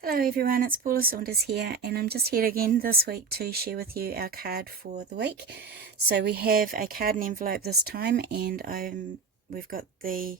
Hello everyone, it's Paula Saunders here, and I'm just here again this week to share with you our card for the week. So we have a card and envelope this time, and we've got the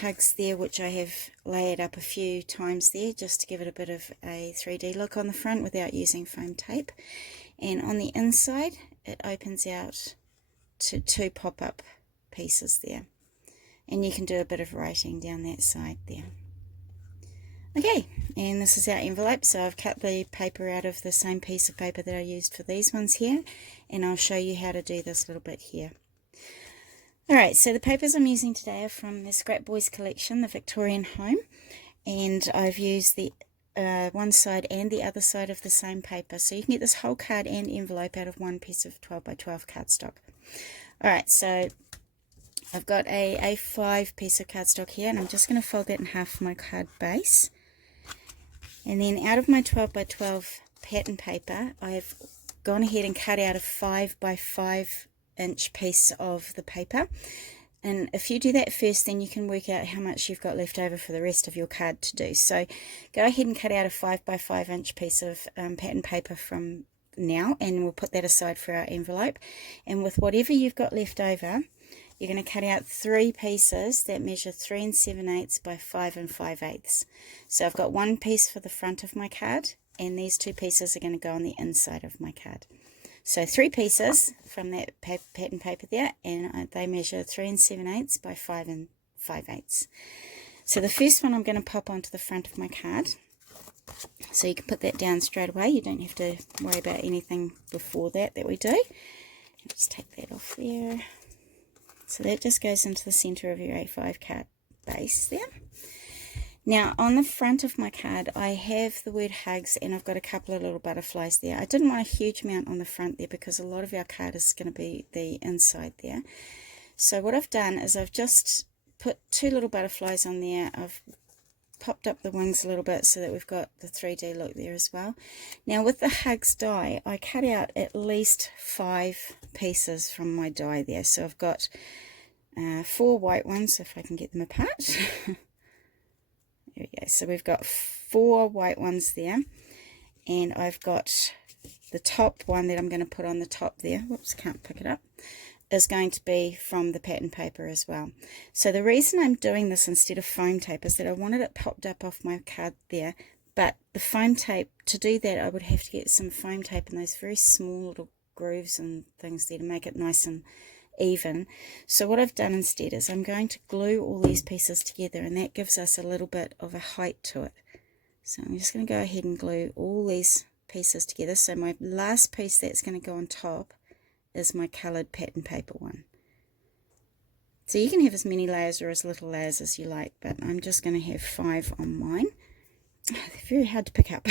hugs there, which I have layered up a few times there just to give it a bit of a 3D look on the front without using foam tape. And on the inside it opens out to two pop-up pieces there, and you can do a bit of writing down that side there. Okay, and this is our envelope, so I've cut the paper out of the same piece of paper that I used for these ones here, and I'll show you how to do this little bit here. Alright, so the papers I'm using today are from the Scrap Boys collection, the Victorian Home, and I've used the one side and the other side of the same paper, so you can get this whole card and envelope out of one piece of 12 by 12 cardstock. Alright, so I've got a A5 piece of cardstock here, and I'm just going to fold that in half for my card base. And then out of my 12 by 12 pattern paper, I've gone ahead and cut out a 5 by 5 inch piece of the paper. And if you do that first, then you can work out how much you've got left over for the rest of your card to do. So go ahead and cut out a 5 by 5 inch piece of pattern paper from now, and we'll put that aside for our envelope. And with whatever you've got left over, you're going to cut out 3 pieces that measure 3 7/8 by 5 5/8. So I've got one piece for the front of my card, and these 2 pieces are going to go on the inside of my card. So 3 pieces from that pattern paper there, and they measure 3 7/8 by 5 5/8. So the first one I'm going to pop onto the front of my card. So you can put that down straight away. You don't have to worry about anything before that we do. Just take that off there. So that just goes into the center of your A5 card base there. Now on the front of my card I have the word hugs, and I've got a couple of little butterflies there. I didn't want a huge amount on the front there because a lot of our card is going to be the inside there. So what I've done is I've just put 2 little butterflies on there. I've popped up the wings a little bit so that we've got the 3D look there as well. Now with the hugs die, I cut out at least 5 pieces from my die there. So I've got 4 white ones, if I can get them apart. There we go. So we've got 4 white ones there, and I've got the top one that I'm going to put on the top there. Whoops, can't pick it up. Is going to be from the pattern paper as well. So the reason I'm doing this instead of foam tape is that I wanted it popped up off my card there, but the foam tape, to do that I would have to get some foam tape in those very small little grooves and things there to make it nice and even. So what I've done instead is I'm going to glue all these pieces together, and that gives us a little bit of a height to it. So I'm just going to go ahead and glue all these pieces together. So my last piece that's going to go on top is my coloured pattern paper one. So you can have as many layers or as little layers as you like, but I'm just going to have 5 on mine. They're very hard to pick up.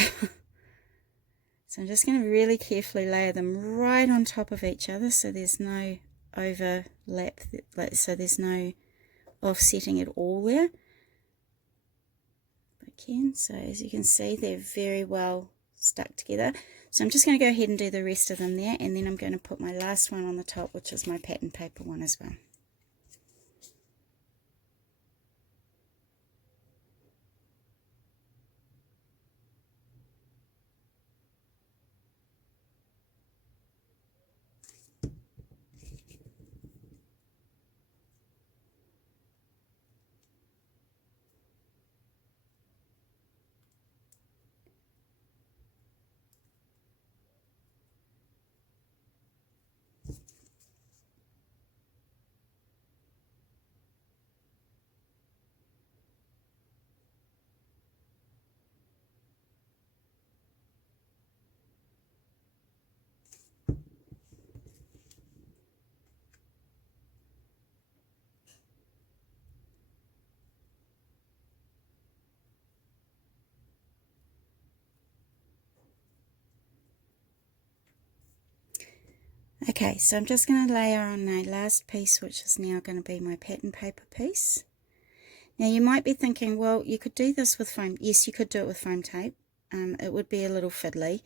So I'm just going to really carefully layer them right on top of each other so there's no overlap, so there's no offsetting at all there. Again, so as you can see, they're very well stuck together. So I'm just going to go ahead and do the rest of them there, and then I'm going to put my last one on the top, which is my pattern paper one as well. Okay, so I'm just going to layer on my last piece, which is now going to be my pattern paper piece. Now you might be thinking, well, you could do this with foam. Yes, you could do it with foam tape. It would be a little fiddly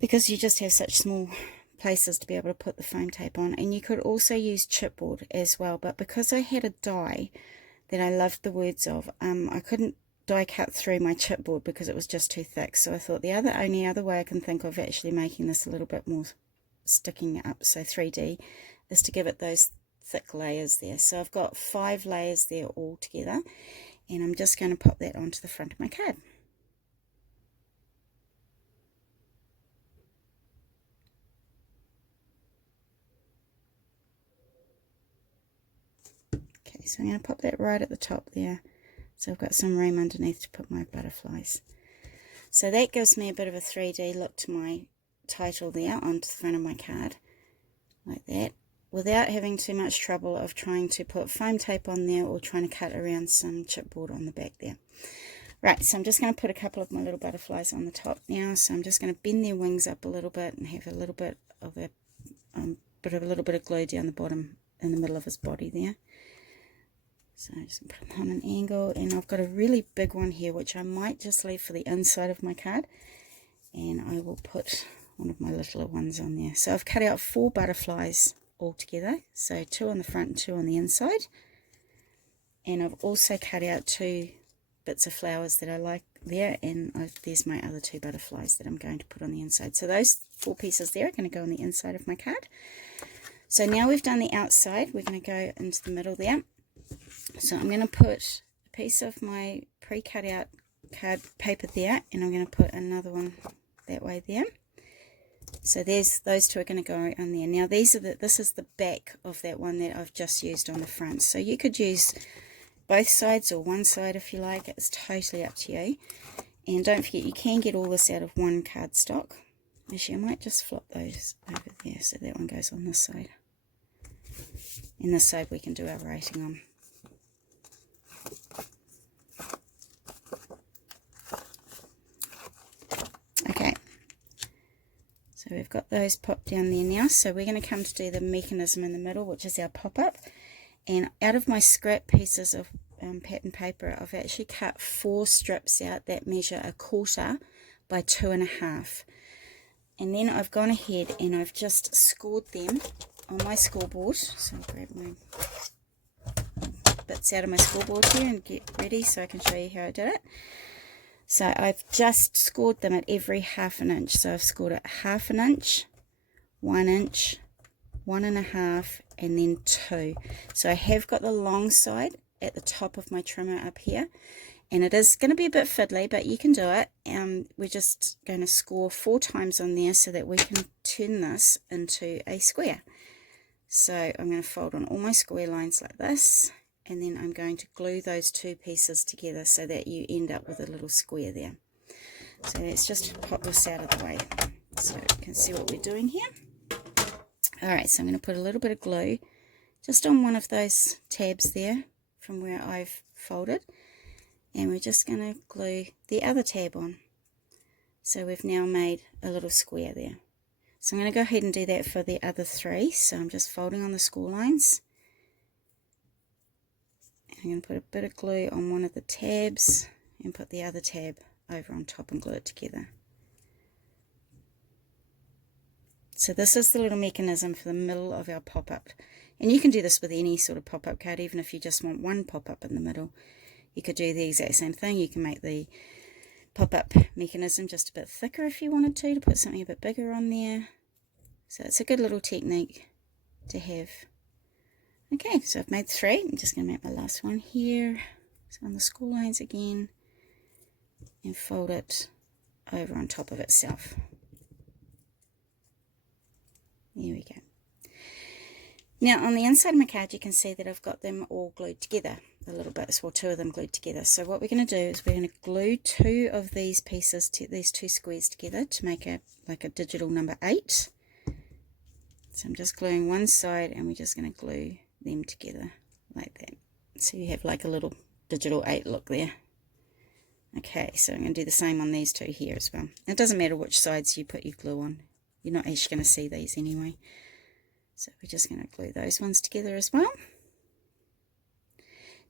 because you just have such small places to be able to put the foam tape on, and you could also use chipboard as well, but because I had a die that I loved the words of, I couldn't die cut through my chipboard because it was just too thick. So I thought the only other way I can think of actually making this a little bit more sticking up, so 3D, is to give it those thick layers there. So I've got 5 layers there all together, and I'm just going to pop that onto the front of my card. Okay, so I'm going to pop that right at the top there, so I've got some room underneath to put my butterflies. So that gives me a bit of a 3D look to my title there onto the front of my card, like that, without having too much trouble of trying to put foam tape on there or trying to cut around some chipboard on the back there. Right, so I'm just going to put a couple of my little butterflies on the top now. So I'm just going to bend their wings up a little bit and have a little bit of a little bit of glue down the bottom in the middle of his body there. So I'm just going to put them on an angle, and I've got a really big one here which I might just leave for the inside of my card, and I will put one of my littler ones on there. So I've cut out 4 butterflies all together, so 2 on the front and 2 on the inside, and I've also cut out 2 bits of flowers that I like there, and there's my other 2 butterflies that I'm going to put on the inside. So those 4 pieces there are going to go on the inside of my card. So now we've done the outside, we're going to go into the middle there. So I'm going to put a piece of my pre-cut out card paper there, and I'm going to put another one that way there. So there's those 2 are going to go on there. Now this is the back of that one that I've just used on the front. So you could use both sides or one side if you like. It's totally up to you. And don't forget, you can get all this out of one cardstock. Actually, I might just flop those over there so that one goes on this side. And this side we can do our writing on. Okay, so we've got those popped down there now. So we're going to come to do the mechanism in the middle, which is our pop-up. And out of my scrap pieces of pattern paper, I've actually cut 4 strips out that measure 1/4 by 2.5. And then I've gone ahead and I've just scored them on my scoreboard. So I'll grab my bits out of my scoreboard here and get ready so I can show you how I did it. So I've just scored them at every 1/2 inch. So I've scored it 1/2 inch, 1 inch, 1.5, and then 2. So I have got the long side at the top of my trimmer up here, and it is going to be a bit fiddly, but you can do it. We're just going to score 4 times on there so that we can turn this into a square. So I'm going to fold on all my square lines like this, and then I'm going to glue those 2 pieces together so that you end up with a little square there. So let's just pop this out of the way so you can see what we're doing here. Alright, so I'm going to put a little bit of glue just on one of those tabs there from where I've folded, and we're just going to glue the other tab on. So we've now made a little square there. So I'm going to go ahead and do that for the other 3. So I'm just folding on the score lines. I'm going to put a bit of glue on one of the tabs and put the other tab over on top and glue it together. So this is the little mechanism for the middle of our pop-up. And you can do this with any sort of pop-up card, even if you just want one pop-up in the middle. You could do the exact same thing. You can make the pop-up mechanism just a bit thicker if you wanted to put something a bit bigger on there. So it's a good little technique to have. Okay, so I've made 3. I'm just going to make my last one here. So on the score lines again, and fold it over on top of itself. There we go. Now on the inside of my card you can see that I've got them all glued together a little bit, well 2 of them glued together. So what we're going to do is we're going to glue 2 of these pieces, these 2 squares together to make like a digital number 8. So I'm just gluing one side and we're just going to glue them together like that. So you have like a little digital 8 look there. Okay, so I'm going to do the same on these 2 here as well. It doesn't matter which sides you put your glue on. You're not actually going to see these anyway. So we're just going to glue those ones together as well.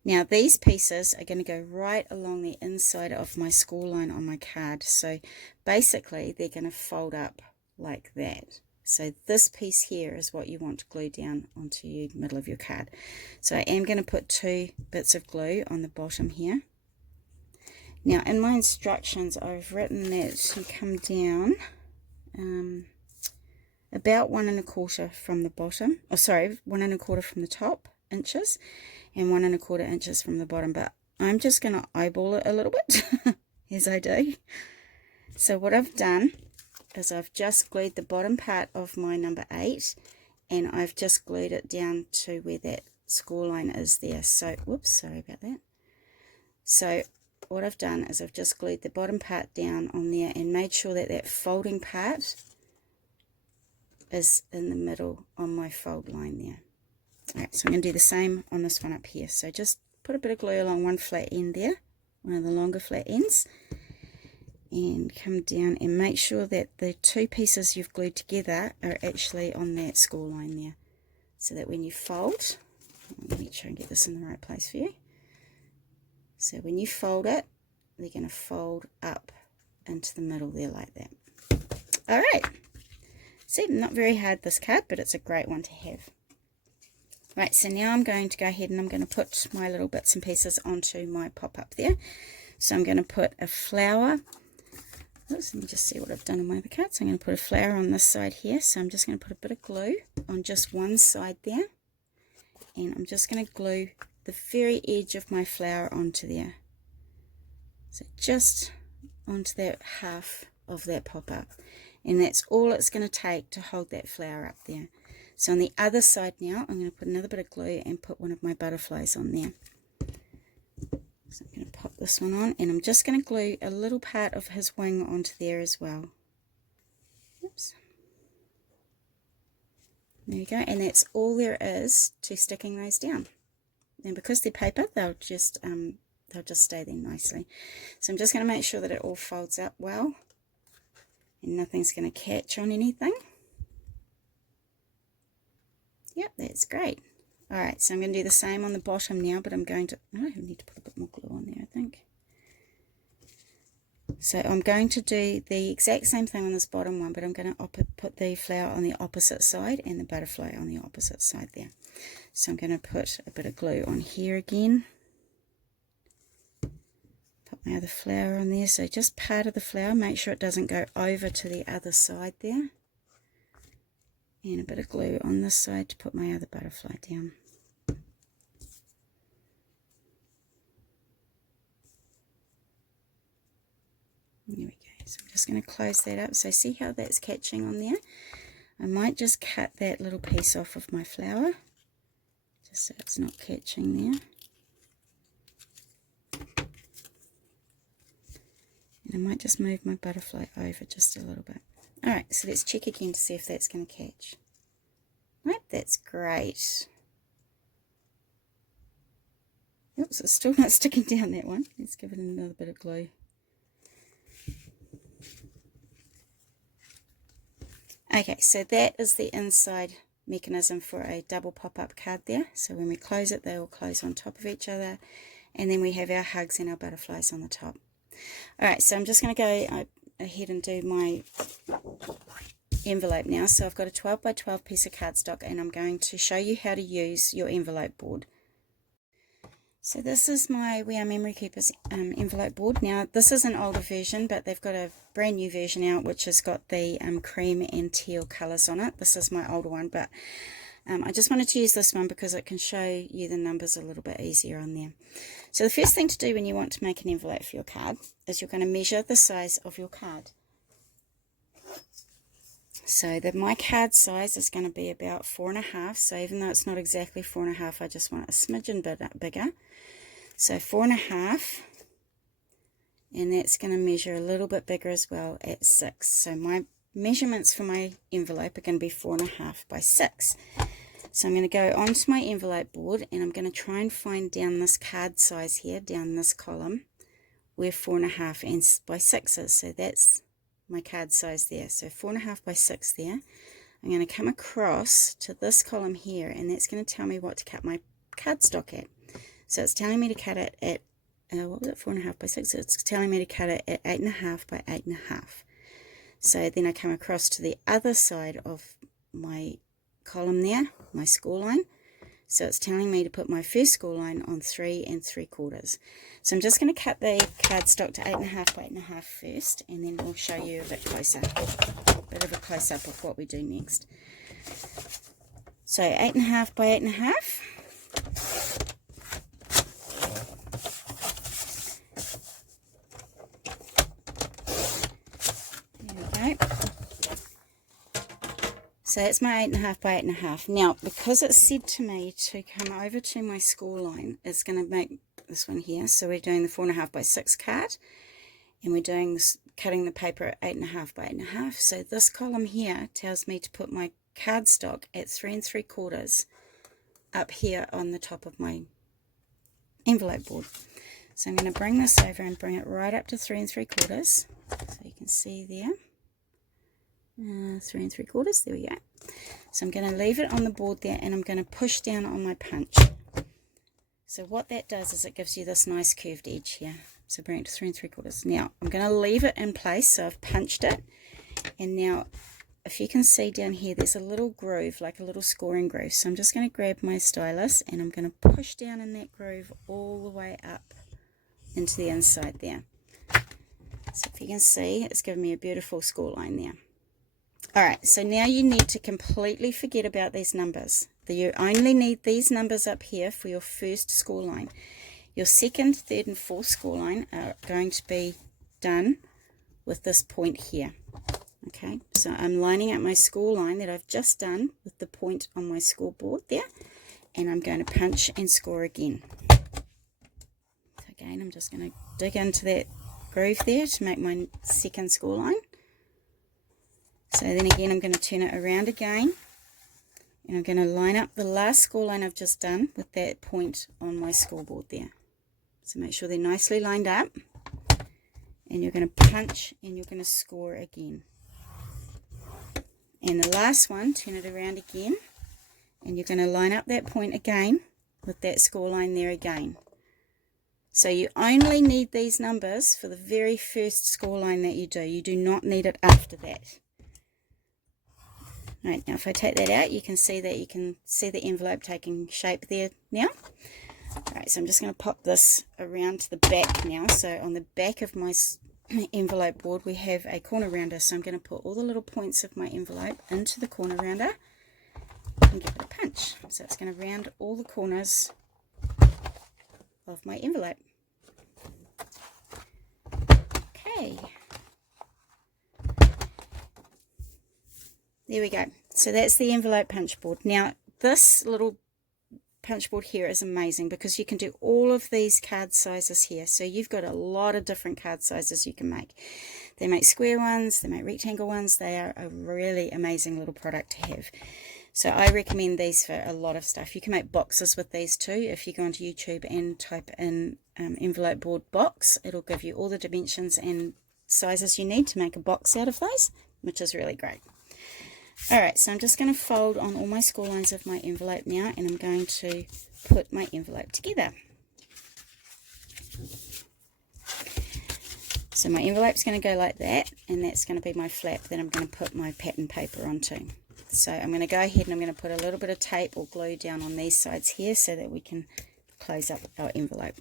Now these pieces are going to go right along the inside of my score line on my card. So basically they're going to fold up like that. So this piece here is what you want to glue down onto the middle of your card. So I am going to put 2 bits of glue on the bottom here. Now in my instructions I've written that you come down about 1 1/4 from the bottom, 1 1/4 from the top inches and 1 1/4 inches from the bottom, but I'm just going to eyeball it a little bit as I do. So what I've done is I've just glued the bottom part of my number 8 and I've just glued it down to where that score line is there. So whoops, sorry about that. So what I've done is I've just glued the bottom part down on there and made sure that that folding part is in the middle on my fold line there. Alright, so I'm going to do the same on this one up here. So just put a bit of glue along one flat end there, one of the longer flat ends, and come down and make sure that the two pieces you've glued together are actually on that score line there, so that when you fold, let me try and get this in the right place for you. So when you fold it, they're going to fold up into the middle there like that. Alright, see, not very hard this card, but it's a great one to have. Right, so now I'm going to go ahead and I'm going to put my little bits and pieces onto my pop-up there. So I'm going to put a flower. Oops, let me just see what I've done on my other cards. I'm going to put a flower on this side here. So I'm just going to put a bit of glue on just one side there. And I'm just going to glue the very edge of my flower onto there. So just onto that half of that pop-up. And that's all it's going to take to hold that flower up there. So on the other side now, I'm going to put another bit of glue and put one of my butterflies on there. So I'm going to pop this one on, and I'm just going to glue a little part of his wing onto there as well. Oops. There you go, and that's all there is to sticking those down. And because they're paper, they'll just stay there nicely. So I'm just going to make sure that it all folds up well, and nothing's going to catch on anything. Yep, that's great. Alright, so I'm going to do the same on the bottom now, but I'm going to, I need to put a bit more glue on there, I think. So I'm going to do the exact same thing on this bottom one, but I'm going to put the flower on the opposite side and the butterfly on the opposite side there. So I'm going to put a bit of glue on here again. Put my other flower on there, so just part of the flower, make sure it doesn't go over to the other side there. And a bit of glue on this side to put my other butterfly down. There we go. So I'm just going to close that up. So see how that's catching on there? I might just cut that little piece off of my flower, just so it's not catching there. And I might just move my butterfly over just a little bit. Alright, so let's check again to see if that's going to catch. Right, that's great. Oops, it's still not sticking down, that one. Let's give it another bit of glue. Okay, so that is the inside mechanism for a double pop-up card there. So when we close it, they will close on top of each other. And then we have our hugs and our butterflies on the top. Alright, so I'm just going to go ahead and do my envelope now. So I've got a 12 by 12 piece of cardstock, and I'm going to show you how to use your envelope board. So this is my We Are Memory Keepers envelope board. Now this is an older version, but they've got a brand new version out which has got the cream and teal colours on it. This is my older one, but I just wanted to use this one because it can show you the numbers a little bit easier on there. So the first thing to do when you want to make an envelope for your card is you're going to measure the size of your card. So my card size is going to be about 4.5. So even though it's not exactly 4.5, I just want it a smidgen bit bigger. So 4.5, and that's going to measure a little bit bigger as well at 6. So my measurements for my envelope are going to be 4.5 by 6. So I'm going to go onto my envelope board, and I'm going to try and find down this card size here, down this column, where 4.5 and by 6 is. So that's my card size there. So 4.5 by 6 there. I'm going to come across to this column here, and that's going to tell me what to cut my cardstock at. So it's telling me to cut it at, what was it, 4.5 by 6? It's telling me to cut it at 8.5 by 8.5. So then I come across to the other side of my column there, my score line, So it's telling me to put my first score line on 3 3/4. So I'm just going to cut the cardstock to 8.5 by 8.5 first, and then we'll show you a bit closer, a bit of a close-up of what we do next. So 8.5 by 8.5. There we go. So that's my 8.5 by 8.5. Now, because it's said to me to come over to my score line, it's going to make this one here. So we're doing the 4.5 by 6 card, and we're doing this, cutting the paper at 8.5 by 8.5. So this column here tells me to put my cardstock at 3 3/4 up here on the top of my envelope board. So I'm going to bring this over and bring it right up to 3 3/4. So you can see there. 3 3/4, there we go. So I'm going to leave it on the board there, and I'm going to push down on my punch. So what that does is it gives you this nice curved edge here. So bring it to 3 3/4. Now I'm going to leave it in place, so I've punched it, and now if you can see down here, there's a little groove, like a little scoring groove. So I'm just going to grab my stylus, and I'm going to push down in that groove all the way up into the inside there. So if you can see, it's given me a beautiful score line there. Alright, so now you need to completely forget about these numbers. You only need these numbers up here for your first score line. Your second, third and fourth score line are going to be done with this point here. Okay, so I'm lining up my score line that I've just done with the point on my scoreboard there, and I'm going to punch and score again. So again, I'm just going to dig into that groove there to make my second score line. So then again, I'm going to turn it around again, and I'm going to line up the last score line I've just done with that point on my scoreboard there. So make sure they're nicely lined up, and you're going to punch and you're going to score again. And the last one, turn it around again, and you're going to line up that point again with that score line there again. So you only need these numbers for the very first score line that you do. You do not need it after that. Right, now if I take that out, you can see the envelope taking shape there now. Alright, so I'm just going to pop this around to the back now. So on the back of my envelope board, we have a corner rounder. So I'm going to put all the little points of my envelope into the corner rounder and give it a punch. So it's going to round all the corners of my envelope. Okay. There we go. So that's the envelope punch board. Now this little punch board here is amazing because you can do all of these card sizes here. So you've got a lot of different card sizes you can make. They make square ones, they make rectangle ones. They are a really amazing little product to have. So I recommend these for a lot of stuff. You can make boxes with these too. If you go onto YouTube and type in envelope board box, it'll give you all the dimensions and sizes you need to make a box out of those, which is really great. Alright, so I'm just going to fold on all my score lines of my envelope now, and I'm going to put my envelope together. So my envelope's going to go like that, and that's going to be my flap that I'm going to put my pattern paper onto. So I'm going to go ahead and I'm going to put a little bit of tape or glue down on these sides here so that we can close up our envelope.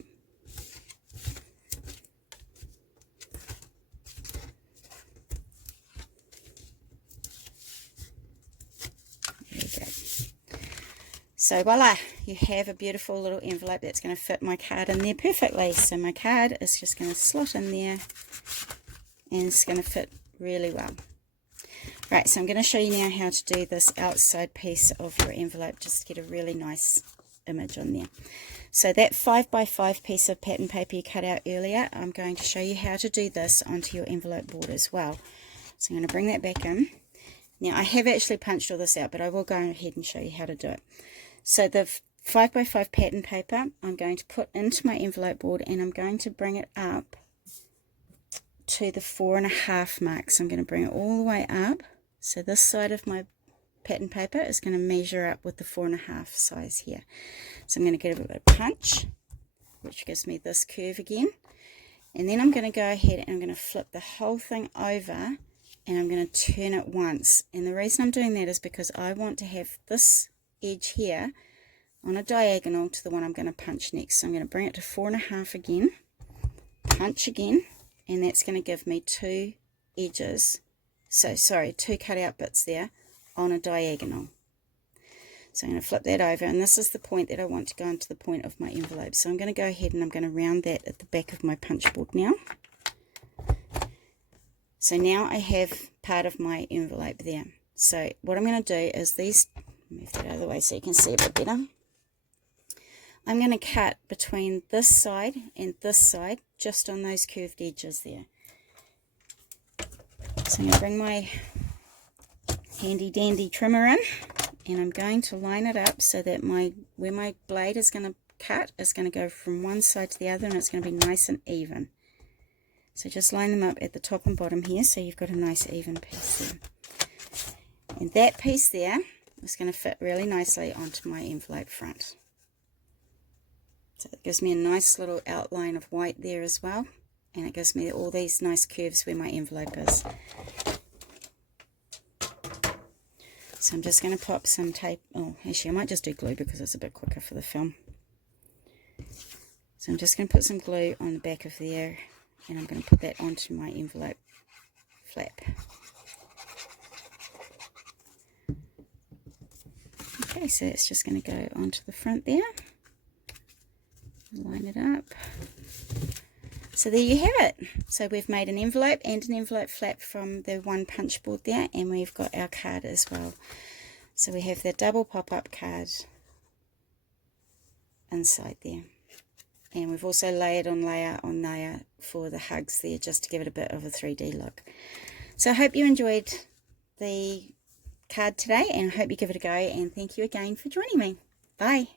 So voila, you have a beautiful little envelope that's going to fit my card in there perfectly. So my card is just going to slot in there, and it's going to fit really well. Right, so I'm going to show you now how to do this outside piece of your envelope, just to get a really nice image on there. So that 5x5 piece of pattern paper you cut out earlier, I'm going to show you how to do this onto your envelope board as well. So I'm going to bring that back in. Now I have actually punched all this out, but I will go ahead and show you how to do it. So the 5x5 pattern paper I'm going to put into my envelope board, and I'm going to bring it up to the 4.5 mark. So I'm going to bring it all the way up. So this side of my pattern paper is going to measure up with the 4.5 size here. So I'm going to give it a punch, which gives me this curve again. And then I'm going to go ahead and I'm going to flip the whole thing over, and I'm going to turn it once. And the reason I'm doing that is because I want to have this edge here on a diagonal to the one I'm going to punch next. So I'm going to bring it to 4.5 again, punch again, and that's going to give me 2 edges, so sorry, 2 cutout bits there on a diagonal. So I'm going to flip that over, and this is the point that I want to go into the point of my envelope. So I'm going to go ahead and I'm going to round that at the back of my punch board now. So now I have part of my envelope there. So what I'm going to do is these, move that out of the way so you can see a bit better. I'm going to cut between this side and this side, just on those curved edges there. So I'm going to bring my handy dandy trimmer in, and I'm going to line it up so that where my blade is going to cut is going to go from one side to the other, and it's going to be nice and even. So just line them up at the top and bottom here so you've got a nice even piece there. And that piece there is going to fit really nicely onto my envelope front. So it gives me a nice little outline of white there as well, and it gives me all these nice curves where my envelope is. So I'm just going to pop some tape, oh actually I might just do glue because it's a bit quicker for the film. So I'm just going to put some glue on the back of there, and I'm going to put that onto my envelope flap. Okay, so it's just going to go onto the front there. Line it up. So there you have it. So we've made an envelope and an envelope flap from the one punch board there, and we've got our card as well. So we have the double pop-up card inside there, and we've also layered on layer for the hugs there, just to give it a bit of a 3D look. So I hope you enjoyed the card today, and I hope you give it a go, and thank you again for joining me. Bye.